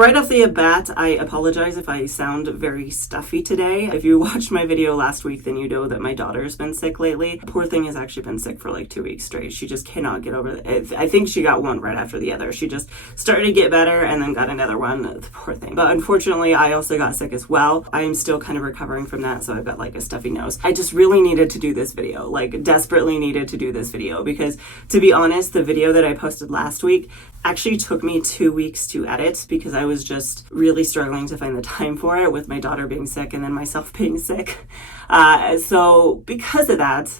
Right off the bat, I apologize if I sound very stuffy today. If you watched my video last week, then you know that my daughter's been sick lately. Poor thing has actually been sick for like 2 weeks straight. She just cannot get over it. I think she got one right after the other. She just started to get better and then got another one. The poor thing. But unfortunately, I also got sick as well. I am still kind of recovering from that, so I've got like a stuffy nose. I just really needed to do this video, like desperately needed to do this video, because to be honest, the video that I posted last week actually took me 2 weeks to edit because I was just really struggling to find the time for it with my daughter being sick and then myself being sick. So because of that,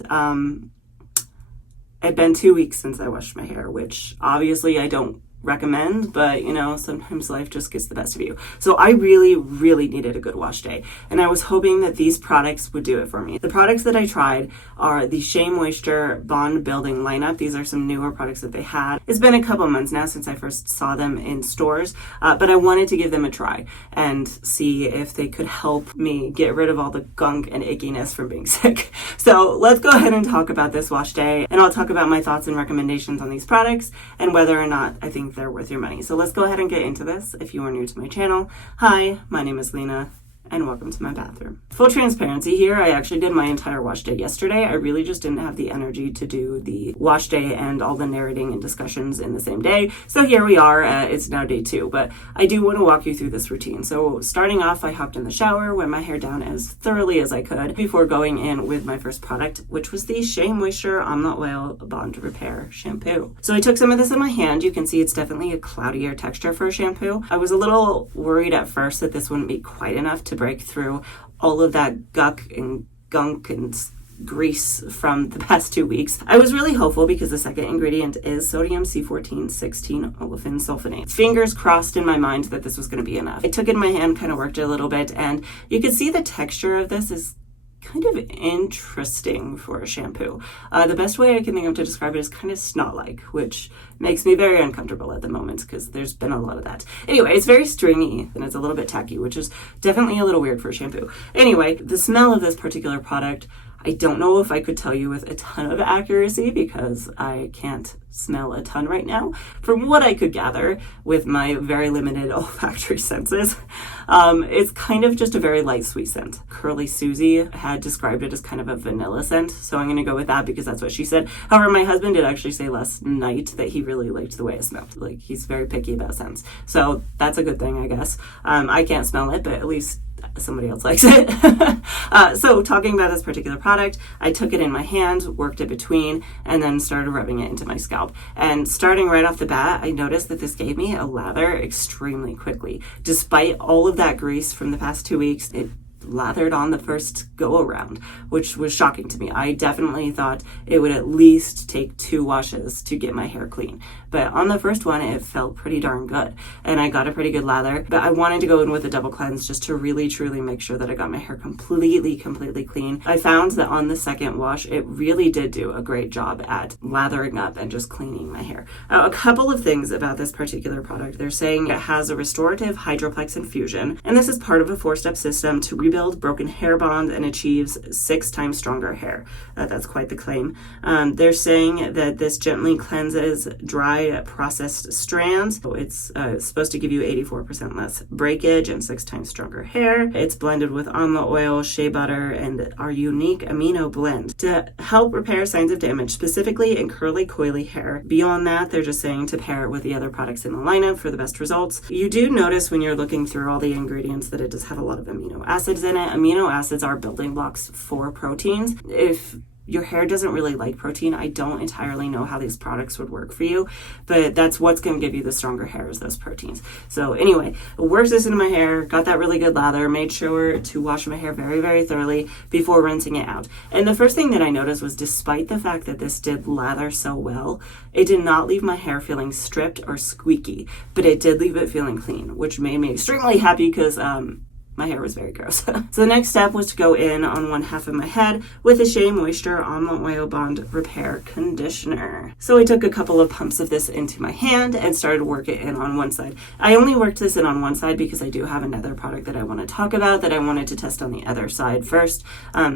it'd been 2 weeks since I washed my hair, which obviously I don't recommend, but you know, sometimes life just gets the best of you. So I really needed a good wash day, and I was hoping that these products would do it for me. The products that I tried are the Shea Moisture Bond Building lineup. These are some newer products that they had. It's been a couple months now since I first saw them in stores, but I wanted to give them a try and see if they could help me get rid of all the gunk and ickiness from being sick. So let's go ahead and talk about this wash day, and I'll talk about my thoughts and recommendations on these products and whether or not I think they're worth your money. So let's go ahead and get into this. If you are new to my channel, hi, my name is Lena, and welcome to my bathroom. Full transparency here, I actually did my entire wash day yesterday. I really just didn't have the energy to do the wash day and all the narrating and discussions in the same day. So here we are, it's now day 2, but I do want to walk you through this routine. So starting off, I hopped in the shower, wet my hair down as thoroughly as I could before going in with my first product, which was the Shea Moisture Almond Oil Bond Repair Shampoo. So I took some of this in my hand. You can see it's definitely a cloudier texture for a shampoo. I was a little worried at first that this wouldn't be quite enough to break through all of that gunk and grease from the past 2 weeks. I was really hopeful because the second ingredient is sodium C14-16 olefin sulfonate. Fingers crossed in my mind that this was going to be enough. I took it in my hand, kind of worked it a little bit, and you can see the texture of this is kind of interesting for a shampoo. The best way I can think of to describe it is kind of snot-like, which makes me very uncomfortable at the moment because there's been a lot of that. Anyway, it's very stringy and it's a little bit tacky, which is definitely a little weird for a shampoo. Anyway, the smell of this particular product, I don't know if I could tell you with a ton of accuracy because I can't smell a ton right now. From what I could gather with my very limited olfactory senses, it's kind of just a very light sweet scent. Curly Susie had described it as kind of a vanilla scent, so I'm going to go with that because that's what she said. However, my husband did actually say last night that he really liked the way it smelled. Like, he's very picky about scents, so that's a good thing, I guess. I can't smell it, but at least somebody else likes it. So talking about this particular product, I took it in my hand, worked it between, and then started rubbing it into my scalp. And starting right off the bat, I noticed that this gave me a lather extremely quickly. Despite all of that grease from the past 2 weeks, it lathered on the first go around, which was shocking to me. I definitely thought it would at least take 2 washes to get my hair clean, but on the first one it felt pretty darn good and I got a pretty good lather. But I wanted to go in with a double cleanse just to really truly make sure that I got my hair completely clean. I found that on the second wash it really did do a great job at lathering up and just cleaning my hair. A couple of things about this particular product. They're saying it has a restorative hydroplex infusion, and this is part of a 4-step system to rebuild broken hair bond and achieves 6 times stronger hair. That's quite the claim. They're saying that this gently cleanses dry processed strands. So it's supposed to give you 84% less breakage and 6 times stronger hair. It's blended with almond oil, shea butter, and our unique amino blend to help repair signs of damage, specifically in curly, coily hair. Beyond that, they're just saying to pair it with the other products in the lineup for the best results. You do notice when you're looking through all the ingredients that it does have a lot of amino acids in it. Amino acids are building blocks for proteins. If your hair doesn't really like protein, I don't entirely know how these products would work for you, but that's what's going to give you the stronger hair is those proteins. So anyway, worked this into my hair, got that really good lather, made sure to wash my hair very thoroughly before rinsing it out. And the first thing that I noticed was, despite the fact that this did lather so well, it did not leave my hair feeling stripped or squeaky, but it did leave it feeling clean, which made me extremely happy because My hair was very gross. So the next step was to go in on one half of my head with the Shea Moisture Almond Oil Bond Repair Conditioner. So I took a couple of pumps of this into my hand and started working in on one side. I only worked this in on one side because I do have another product that I want to talk about that I wanted to test on the other side first.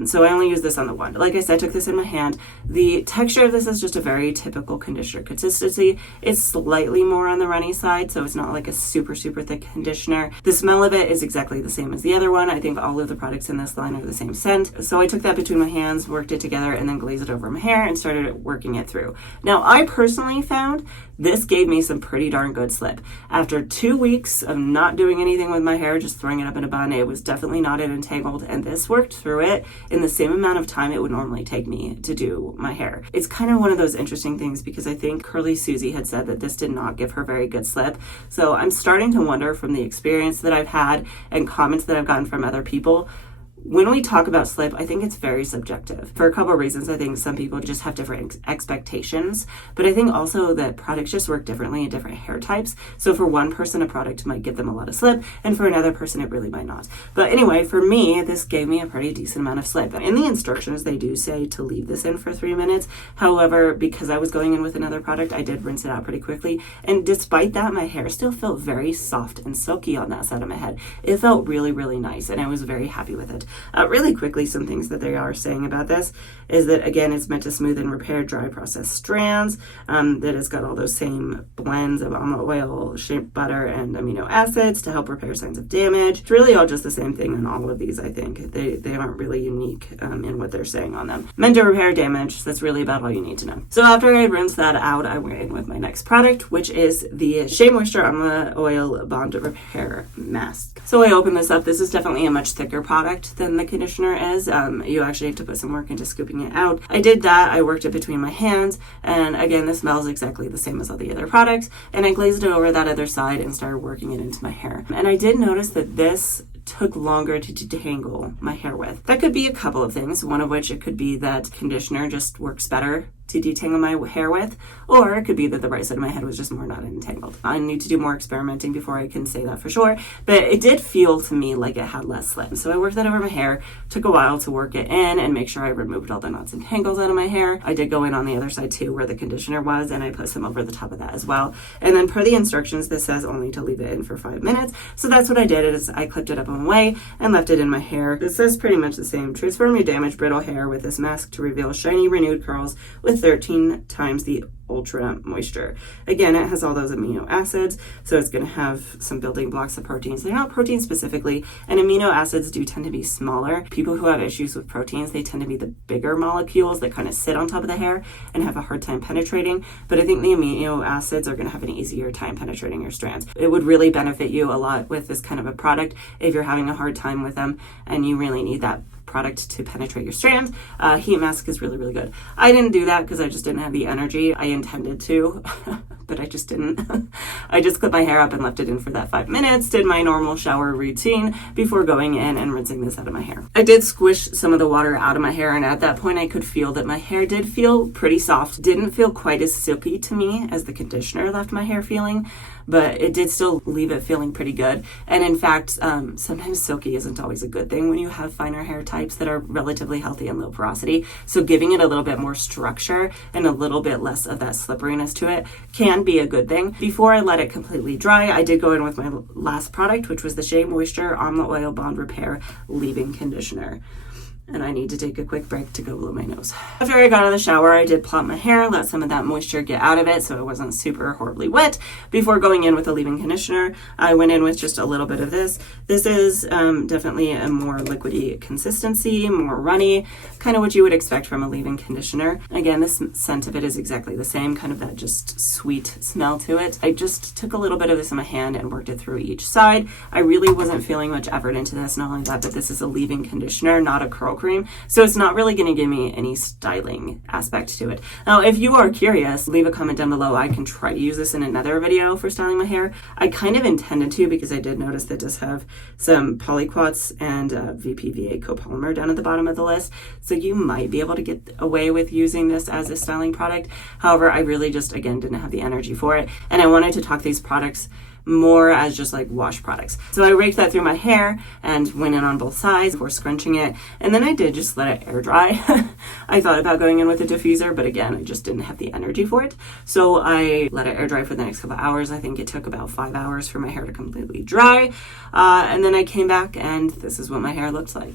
So I only used this on the one. Like I said, I took this in my hand. The texture of this is just a very typical conditioner consistency. It's slightly more on the runny side, so it's not like a super thick conditioner. The smell of it is exactly the same as the other one. I think all of the products in this line are the same scent. So I took that between my hands, worked it together, and then glazed it over my hair and started working it through. Now, I personally found this gave me some pretty darn good slip. After 2 weeks of not doing anything with my hair, just throwing it up in a bun, it was definitely knotted and tangled, and this worked through it in the same amount of time it would normally take me to do my hair. It's kind of one of those interesting things because I think Curly Susie had said that this did not give her very good slip. So I'm starting to wonder from the experience that I've had and comments that I've gotten from other people, when we talk about slip, I think it's very subjective. For a couple of reasons, I think some people just have different expectations, but I think also that products just work differently in different hair types. So for one person, a product might give them a lot of slip, and for another person, it really might not. But anyway, for me, this gave me a pretty decent amount of slip. In the instructions, they do say to leave this in for 3 minutes. However, because I was going in with another product, I did rinse it out pretty quickly. And despite that, my hair still felt very soft and silky on that side of my head. It felt really nice, and I was very happy with it. Really quickly, some things that they are saying about this is that, again, it's meant to smooth and repair dry processed strands, that it's got all those same blends of almond oil, shea butter, and amino acids to help repair signs of damage. It's really all just the same thing in all of these, I think. They aren't really unique in what they're saying on them. Meant to repair damage, that's really about all you need to know. So after I rinsed that out, I went in with my next product, which is the Shea Moisture Almond Oil Bond Repair Mask. So I opened this up. This is definitely a much thicker product than the conditioner is. You actually have to put some work into scooping it out. I did that. I worked it between my hands, and again, this smells exactly the same as all the other products, and I glazed it over that other side and started working it into my hair. And I did notice that this took longer to detangle my hair with. That could be a couple of things, one of which it could be that conditioner just works better to detangle my hair with, or it could be that the right side of my head was just more knotted and tangled. I need to do more experimenting before I can say that for sure, but it did feel to me like it had less slip. So I worked that over my hair, took a while to work it in and make sure I removed all the knots and tangles out of my hair. I did go in on the other side too where the conditioner was, and I put some over the top of that as well. And then per the instructions, this says only to leave it in for 5 minutes. So that's what I did, is I clipped it up on the way and left it in my hair. This says pretty much the same. Transform your damaged brittle hair with this mask to reveal shiny renewed curls with 13 times the ultra moisture. Again, it has all those amino acids, so it's going to have some building blocks of proteins. They're not proteins specifically, and amino acids do tend to be smaller. People who have issues with proteins, they tend to be the bigger molecules that kind of sit on top of the hair and have a hard time penetrating, but I think the amino acids are going to have an easier time penetrating your strands. It would really benefit you a lot with this kind of a product if you're having a hard time with them and you really need that product to penetrate your strands. Heat mask is really good. I didn't do that because I just didn't have the energy. I intended to, but I just didn't. I just clipped my hair up and left it in for that 5 minutes, did my normal shower routine before going in and rinsing this out of my hair. I did squish some of the water out of my hair, and at that point I could feel that my hair did feel pretty soft. Didn't feel quite as silky to me as the conditioner left my hair feeling, but it did still leave it feeling pretty good. And in fact, sometimes silky isn't always a good thing when you have finer hair types that are relatively healthy and low porosity. So giving it a little bit more structure and a little bit less of that slipperiness to it can be a good thing. Before I let it completely dry, I did go in with my last product, which was the Shea Moisture Almond Oil Bond Repair Leave-In Conditioner. And I need to take a quick break to go blow my nose. After I got out of the shower, I did plop my hair, let some of that moisture get out of it so it wasn't super horribly wet. Before going in with a leave-in conditioner, I went in with just a little bit of this. This is definitely a more liquidy consistency, more runny, kind of what you would expect from a leave-in conditioner. Again, this scent of it is exactly the same, kind of that just sweet smell to it. I just took a little bit of this in my hand and worked it through each side. I really wasn't feeling much effort into this. Not only that, but this is a leave-in conditioner, not a curl cream, so it's not really going to give me any styling aspect to it. Now, if you are curious, leave a comment down below. I can try to use this in another video for styling my hair. I kind of intended to, because I did notice that it does have some polyquats and VPVA copolymer down at the bottom of the list, so you might be able to get away with using this as a styling product. However, I really just, again, didn't have the energy for it, and I wanted to talk these products more as just like wash products. So I raked that through my hair and went in on both sides before scrunching it. And then I did just let it air dry. I thought about going in with a diffuser, but again, I just didn't have the energy for it. So I let it air dry for the next couple hours. I think it took about 5 hours for my hair to completely dry. And then I came back and this is what my hair looks like.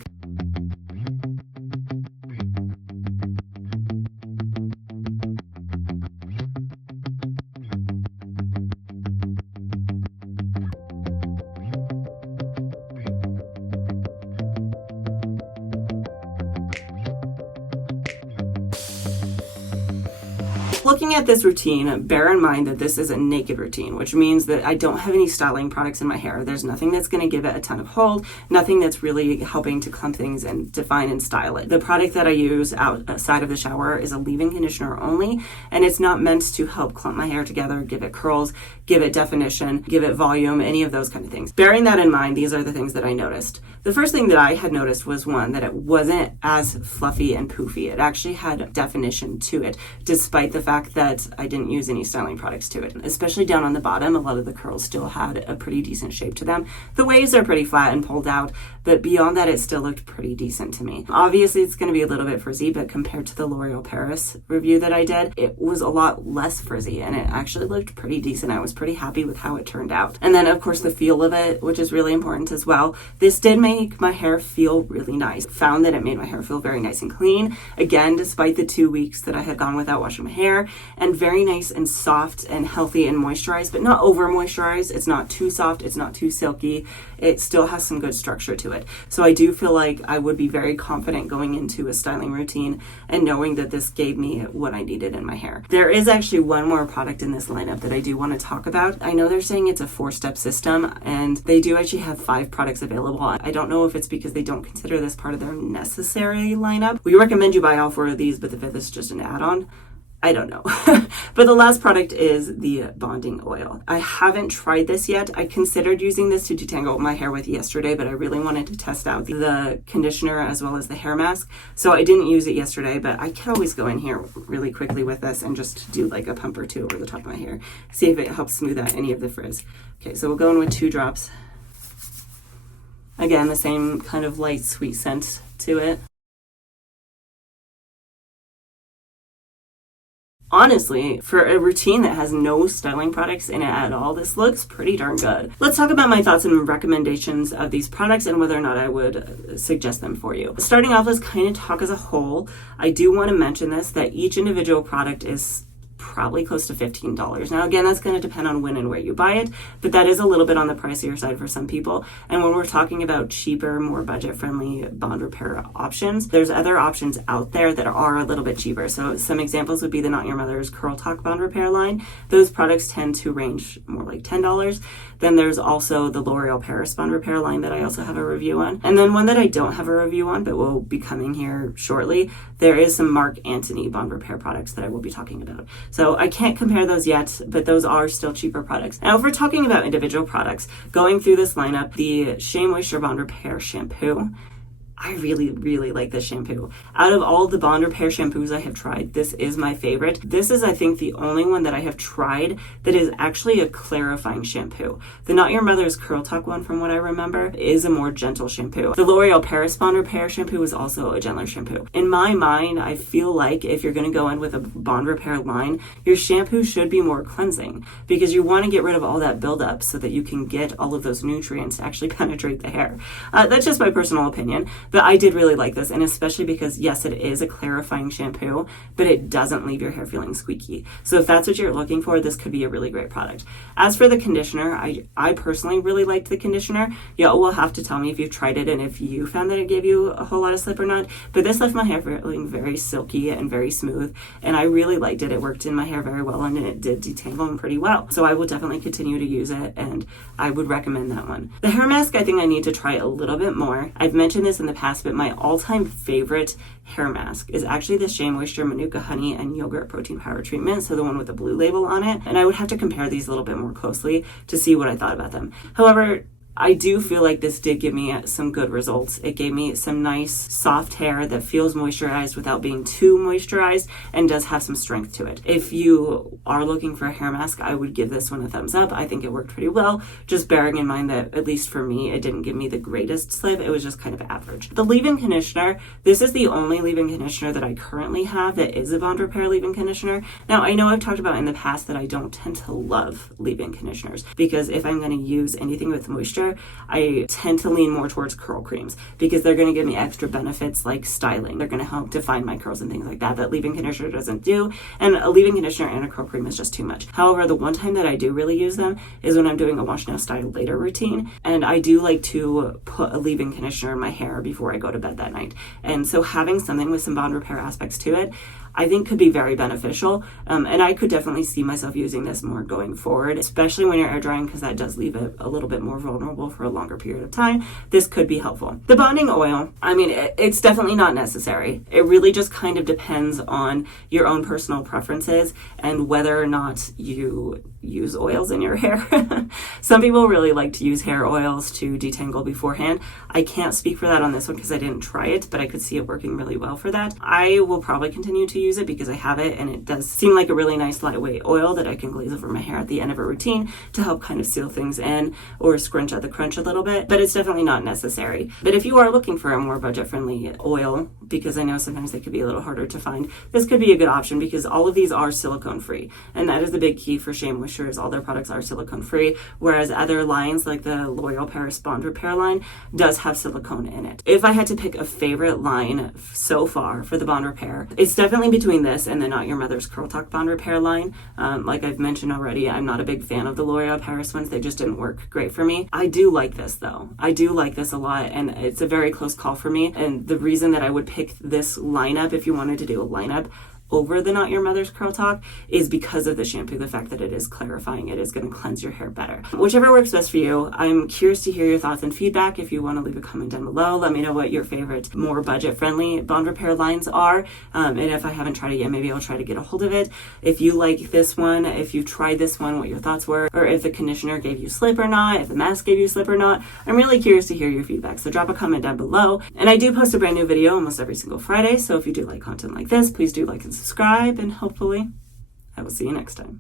Looking at this routine, bear in mind that this is a naked routine, which means that I don't have any styling products in my hair. There's nothing that's going to give it a ton of hold, nothing that's really helping to clump things and define and style it. The product that I use outside of the shower is a leave-in conditioner only, and it's not meant to help clump my hair together, give it curls, give it definition, give it volume, any of those kind of things. Bearing that in mind, these are the things that I noticed. The first thing that I had noticed was one, that it wasn't as fluffy and poofy. It actually had definition to it, despite the fact that I didn't use any styling products to it. Especially down on the bottom, a lot of the curls still had a pretty decent shape to them. The waves are pretty flat and pulled out, but beyond that, it still looked pretty decent to me. Obviously, it's going to be a little bit frizzy, but compared to the L'Oreal Paris review that I did, it was a lot less frizzy, and it actually looked pretty decent. I was pretty happy with how it turned out. And then, of course, the feel of it, which is really important as well. This did make my hair feel really nice. Found that it made my hair feel very nice and clean. Again, despite the 2 weeks that I had gone without washing my hair, and very nice and soft and healthy and moisturized, but not over moisturized. It's not too soft. It's not too silky. It still has some good structure to it. So I do feel like I would be very confident going into a styling routine and knowing that this gave me what I needed in my hair. There is actually one more product in this lineup that I do want to talk about. I know they're saying it's a 4-step system, and they do actually have 5 products available. I don't know if it's because they don't consider this part of their necessary lineup. We recommend you buy all 4 of these, but the 5th is just an add-on. I don't know. But the last product is the bonding oil. I haven't tried this yet. I considered using this to detangle my hair with yesterday, but I really wanted to test out the conditioner as well as the hair mask. So I didn't use it yesterday, but I can always go in here really quickly with this and just do like a pump or 2 over the top of my hair. See if it helps smooth out any of the frizz. Okay, so we'll go in with 2 drops. Again, the same kind of light sweet scent to it. Honestly, for a routine that has no styling products in it at all, this looks pretty darn good. Let's talk about my thoughts and recommendations of these products and whether or not I would suggest them for you. Starting off, let's kind of talk as a whole. I do want to mention this, that each individual product is probably close to $15. Now, again, that's going to depend on when and where you buy it, but that is a little bit on the pricier side for some people. And when we're talking about cheaper, more budget-friendly bond repair options, there's other options out there that are a little bit cheaper. So some examples would be the Not Your Mother's Curl Talk bond repair line. Those products tend to range more like $10. Then there's also the L'Oreal Paris bond repair line that I also have a review on. And then one that I don't have a review on, but will be coming here shortly, there is some Marc Anthony bond repair products that I will be talking about. So I can't compare those yet, but those are still cheaper products. Now, if we're talking about individual products, going through this lineup, the Shea Moisture Bond Repair Shampoo, I really, really like this shampoo. Out of all the bond repair shampoos I have tried, this is my favorite. This is, I think, the only one that I have tried that is actually a clarifying shampoo. The Not Your Mother's Curl Talk one, from what I remember, is a more gentle shampoo. The L'Oreal Paris Bond Repair shampoo is also a gentler shampoo. In my mind, I feel like if you're going to go in with a bond repair line, your shampoo should be more cleansing because you want to get rid of all that buildup so that you can get all of those nutrients to actually penetrate the hair. That's just my personal opinion. But I did really like this, and especially because, yes, it is a clarifying shampoo, but it doesn't leave your hair feeling squeaky. So if that's what you're looking for, this could be a really great product. As for the conditioner, I personally really liked the conditioner. Y'all will have to tell me if you've tried it and if you found that it gave you a whole lot of slip or not, but this left my hair feeling very silky and very smooth, and I really liked it. It worked in my hair very well, and it did detangle them pretty well. So I will definitely continue to use it, and I would recommend that one. The hair mask, I think I need to try a little bit more. I've mentioned this in the past, but my all-time favorite hair mask is actually the Shea Moisture Manuka Honey and Yogurt Protein Power Treatment, so the one with the blue label on it, and I would have to compare these a little bit more closely to see what I thought about them. However, I do feel like this did give me some good results. It gave me some nice soft hair that feels moisturized without being too moisturized and does have some strength to it. If you are looking for a hair mask, I would give this one a thumbs up. I think it worked pretty well, just bearing in mind that at least for me, it didn't give me the greatest slip. It was just kind of average. The leave-in conditioner, this is the only leave-in conditioner that I currently have that is a Bond Repair leave-in conditioner. Now, I know I've talked about in the past that I don't tend to love leave-in conditioners because if I'm going to use anything with moisture, I tend to lean more towards curl creams because they're going to give me extra benefits like styling. They're going to help define my curls and things like that leave-in conditioner doesn't do. And a leave-in conditioner and a curl cream is just too much. However, the one time that I do really use them is when I'm doing a wash now style later routine. And I do like to put a leave-in conditioner in my hair before I go to bed that night. And so having something with some Bond Repair aspects to it, I think could be very beneficial. And I could definitely see myself using this more going forward, especially when you're air drying, because that does leave it a little bit more vulnerable for a longer period of time. This could be helpful. The bonding oil, I mean, it's definitely not necessary. It really just kind of depends on your own personal preferences and whether or not you use oils in your hair. Some people really like to use hair oils to detangle beforehand. I can't speak for that on this one because I didn't try it, but I could see it working really well for that. I will probably continue to use it because I have it and it does seem like a really nice lightweight oil that I can glaze over my hair at the end of a routine to help kind of seal things in or scrunch at the crunch a little bit, but it's definitely not necessary. But if you are looking for a more budget-friendly oil, because I know sometimes they could be a little harder to find, this could be a good option because all of these are silicone-free, and that is the big key for Shea Moisture is all their products are silicone-free, whereas other lines like the L'Oreal Paris Bond Repair line does have silicone in it. If I had to pick a favorite line so far for the Bond Repair, it's definitely between this and the Not Your Mother's Curl Talk Bond Repair line. Like I've mentioned already, I'm not a big fan of the L'Oreal Paris ones. They just didn't work great for me. I do like this though. I do like this a lot, and it's a very close call for me. And the reason that I would pick this lineup, if you wanted to do a lineup, over the Not Your Mother's Curl Talk is because of the shampoo, the fact that it is clarifying, it is going to cleanse your hair better. Whichever works best for you. I'm curious to hear your thoughts and feedback. If you want to leave a comment down below, let me know what your favorite, more budget-friendly Bond Repair lines are. And if I haven't tried it yet, maybe I'll try to get a hold of it. If you like this one, if you tried this one, what your thoughts were, or if the conditioner gave you slip or not, if the mask gave you slip or not. I'm really curious to hear your feedback, so drop a comment down below. And I do post a brand new video almost every single Friday, so if you do like content like this, please do like and subscribe, and hopefully I will see you next time.